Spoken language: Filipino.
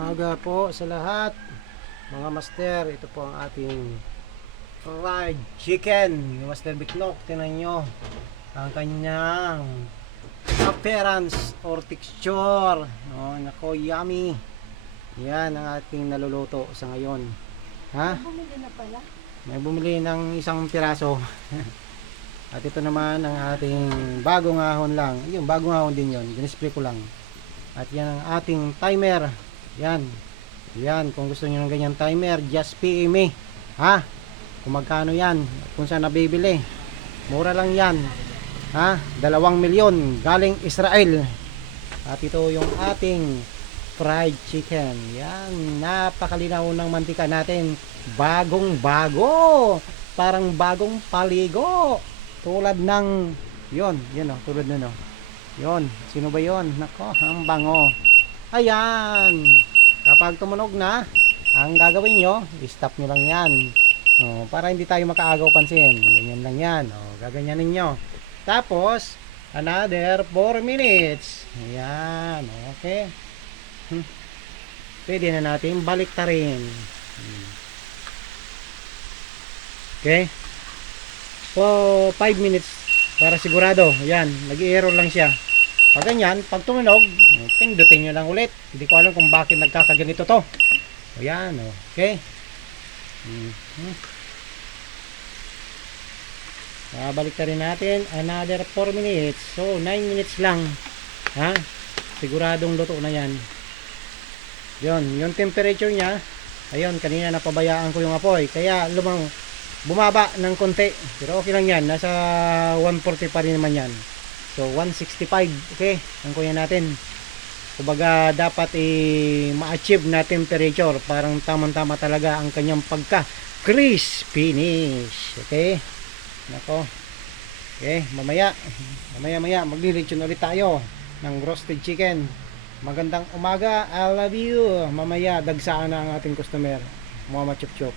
umaga po sa lahat. Mga master, ito po ang ating fried chicken. Yung Master Biknok, tinan nyo. Ang kanyang appearance or texture. Oh, nako, yummy. Yan ang ating naluluto sa ngayon. Ha? Bumili na pala. May bumili ng isang piraso. At ito naman ang ating bagong ahon lang. Yung bagong ahon din yon. Dinisplay ko lang. At yan ang ating timer. Yan. Yan. Kung gusto niyo ng ganyan timer, just PM me. Ha? Kung magkano yan. Kung saan nabibili. Mura lang yan. Ha? Dalawang milyon. Galing Israel. At ito yung ating fried chicken. Yan. Napakalinaw ng mantika natin. Bagong bago. Parang bagong paligo. Tulad ng yon, yun oh, tulad nun oh. Yon, sino ba yon? Nako, ang bango. Ayan. Kapag tumunog na, ang gagawin nyo, stop nyo lang yan. Oh, para hindi tayo makaagaw pansin. Ganyan lang yan. Oh, gaganyanin nyo. Tapos, another 4 minutes. Ayan, okay. Hmm. Pwede na natin baliktarin. Hmm. Okay. So, 5 minutes para sigurado. Ayan, nag-error lang siya. Pag ganyan, pag tumunog, pindutin nyo lang ulit. Hindi ko alam kung bakit nagkakaganito to. Ayan, oh, okay. Mhm. Babalik na rin natin another 4 minutes. So, 9 minutes lang. Ha? Siguradong luto na yan. Yon, yung temperature niya, ayun, kanina napabayaan ko yung apoy. Kaya lumang bumaba ng konti. Pero okay lang yan. Nasa 140 pa rin naman yan. So 165. Okay. Ang kuya natin. Kumbaga dapat i ma-achieve na temperature. Parang tamang-tama talaga ang kanyang pagka crispy finish. Okay. Nako. Okay. Mamaya. Mamaya-maya maglilitsyon ulit tayo ng roasted chicken. Magandang umaga. I love you. Mamaya dagsaan na ang ating customer. Mama Chup Chup.